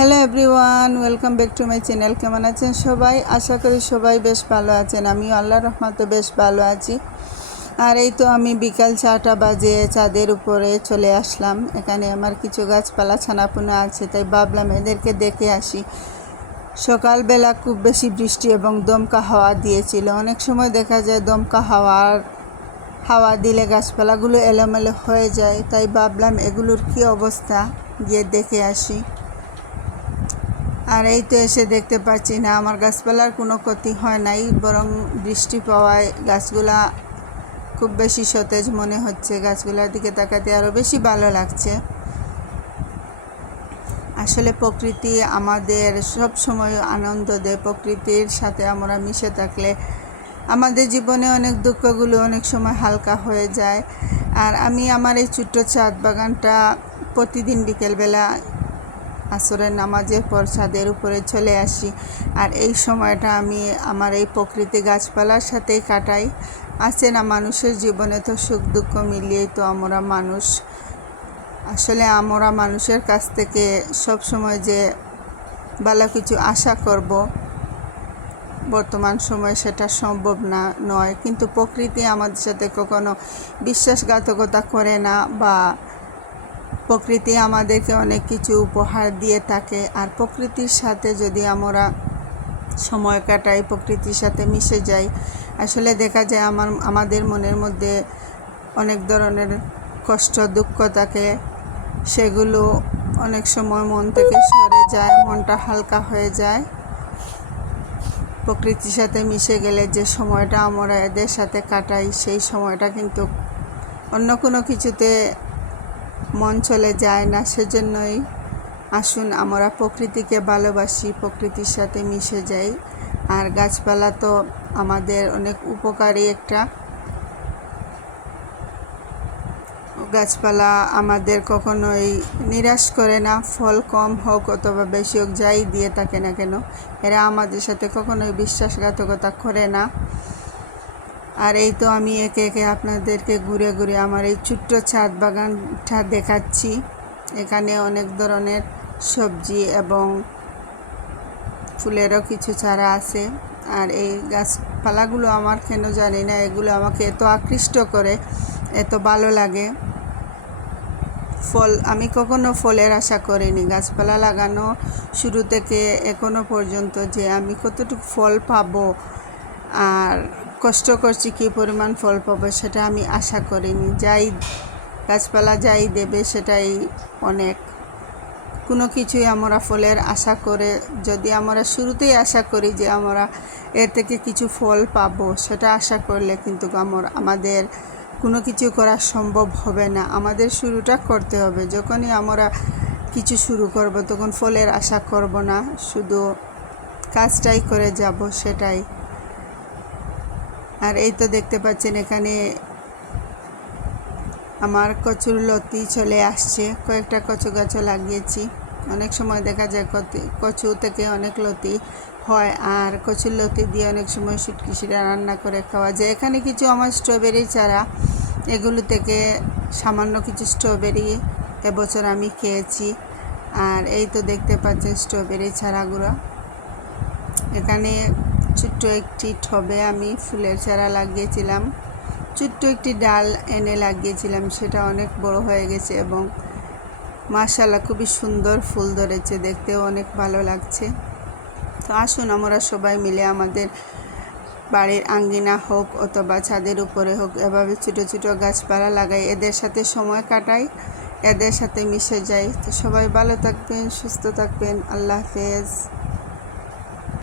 Hello everyone welcome back to my channel কেমন আছেন সবাই? আশা করি সবাই বেশ ভালো আছেন। আমিও আল্লাহ রহমতে বেশ ভালো আছি। আর এই তো আমি বিকাল চারটা বাজে চাঁদের উপরে চলে আসলাম। এখানে আমার কিছু গাছপালা, ছানাপোনা আছে, তাই ভাবলাম এদেরকে দেখে আসি। সকালবেলা খুব বেশি বৃষ্টি এবং দমকা হাওয়া দিয়েছিল। অনেক সময় দেখা যায় দমকা হাওয়ার হাওয়া দিলে গাছপালাগুলো এলোমেলো হয়ে যায়। তাই ভাবলাম এগুলোর কী অবস্থা? গিয়ে দেখে আসি। আর এই তো এসে দেখতে পাচ্ছি না, আমার গাছপালার কোনো ক্ষতি হয় নাই, বরং বৃষ্টি পাওয়ায় গাছগুলা খুব বেশি সতেজ মনে হচ্ছে। গাছগুলোর দিকে তাকাতে আরও বেশি ভালো লাগছে। আসলে প্রকৃতি আমাদের সব সময় আনন্দ দেয়। প্রকৃতির সাথে আমরা মিশে থাকলে আমাদের জীবনে অনেক দুঃখগুলো অনেক সময় হালকা হয়ে যায়। আর আমি আমার এই ছোট্ট ছাদ বাগানটা প্রতিদিন বিকেলবেলা আসরের নামাজের পর ছাদের উপরে চলে আসি। আর এই সময়টা আমি আমার এই প্রকৃতি গাছপালার সাথেই কাটাই। আছে না মানুষের জীবনে তো সুখ দুঃখ মিলিয়েই তো আমরা মানুষ। আসলে আমরা মানুষের কাছ থেকে সব সময় যে ভালো কিছু আশা করব, বর্তমান সময়ে সেটা সম্ভব না, নয়। কিন্তু প্রকৃতি আমাদের সাথে কখনো বিশ্বাসঘাতকতা করে না বা প্রকৃতি আমাদেরকে অনেক কিছু উপহার দিয়ে থাকে। আর প্রকৃতির সাথে যদি আমরা সময় কাটাই, প্রকৃতির সাথে মিশে যাই, আসলে দেখা যায় আমার, আমাদের মনের মধ্যে অনেক ধরনের কষ্ট, দুঃখ থাকে। সেগুলো অনেক সময় মন থেকে সরে যায়, মনটা হালকা হয়ে যায়। প্রকৃতির সাথে মিশে গেলে যে সময়টা আমরা এদের সাথে কাটাই, সেই সময়টা কিন্তু অন্য কোনো কিছুতে মন চলে যায় না, সেজন্যই আসুন আমরা প্রকৃতিকে ভালোবাসি, প্রকৃতির সাথে মিশে যাই। আর গাছপালা তো আমাদের অনেক উপকারী একটা। গাছপালা আমাদের কখনোই নিরাশ করে না, ফল কম হোক অথবা বেশি হোক, যাই দিয়ে থাকে না কেন, এরা আমাদের সাথে কখনোই বিশ্বাসঘাতকতা করে না। আর এই তো আমি একে একে আপনাদেরকে ঘুরে ঘুরে আমার এই ছোট্ট ছাদ বাগানটা দেখাচ্ছি। এখানে অনেক ধরনের সবজি এবং ফুলেরও কিছু চারা আছে। আর এই গাছপালাগুলো আমার কেন জানি না, এগুলো আমাকে এত আকৃষ্ট করে, এত ভালো লাগে। ফল, আমি কখনো ফলের আশা করিনি। গাছপালা লাগানো শুরু থেকে এখনও পর্যন্ত যে আমি কতটুকু ফল পাবো। আর কষ্ট করছি, কী পরিমাণ ফল পাবো সেটা আমি আশা করিনি। যাই গাছপালা যাই দেবে সেটাই অনেক। কোনো কিছুই আমরা ফলের আশা করে, যদি আমরা শুরুতেই আশা করি যে আমরা এর থেকে কিছু ফল পাবো, সেটা আশা করলে কিন্তু আমার, আমাদের কোনো কিছু করা সম্ভব হবে না। আমাদের শুরুটা করতে হবে। যখনই আমরা কিছু শুরু করব, তখন ফলের আশা করব না। শুধু কাজটাই করে যাব, সেটাই। আর এই তো দেখতে পাচ্ছেন এখানে আমার কচুর লতি চলে আসছে। কয়েকটা কচু গাছও লাগিয়েছি। অনেক সময় দেখা যায় কচু থেকে অনেক লতি হয় আর কচুর লতি দিয়ে অনেক সময় সুটকিসিরা রান্না করে খাওয়া যায়। এখানে কিছু আমার স্ট্রবেরি চারা। এগুলো থেকে সামান্য কিছু স্ট্রবেরি এবছর আমি খেয়েছি। আর এই তো দেখতে পাচ্ছেন স্ট্রবেরি চারাগুলো। এখানে ছোট্ট একটি টবে আমি ফুলের চারা লাগিয়েছিলাম। ছোট্ট একটি ডাল এনে লাগিয়েছিলাম, সেটা অনেক বড় হয়ে গেছে এবং মাশাল্লাহ খুবই সুন্দর ফুল ধরেছে, দেখতেও অনেক ভালো লাগছে। তো আসুন আমরা সবাই মিলে আমাদের বাড়ির আঙ্গিনা হোক অথবা ছাদের উপরে হোক, এভাবে ছোটো ছোটো গাছপালা লাগাই, এদের সাথে সময় কাটাই, এদের সাথে মিশে যাই। তো সবাই ভালো থাকবেন, সুস্থ থাকবেন, আল্লাহ হাফেজ।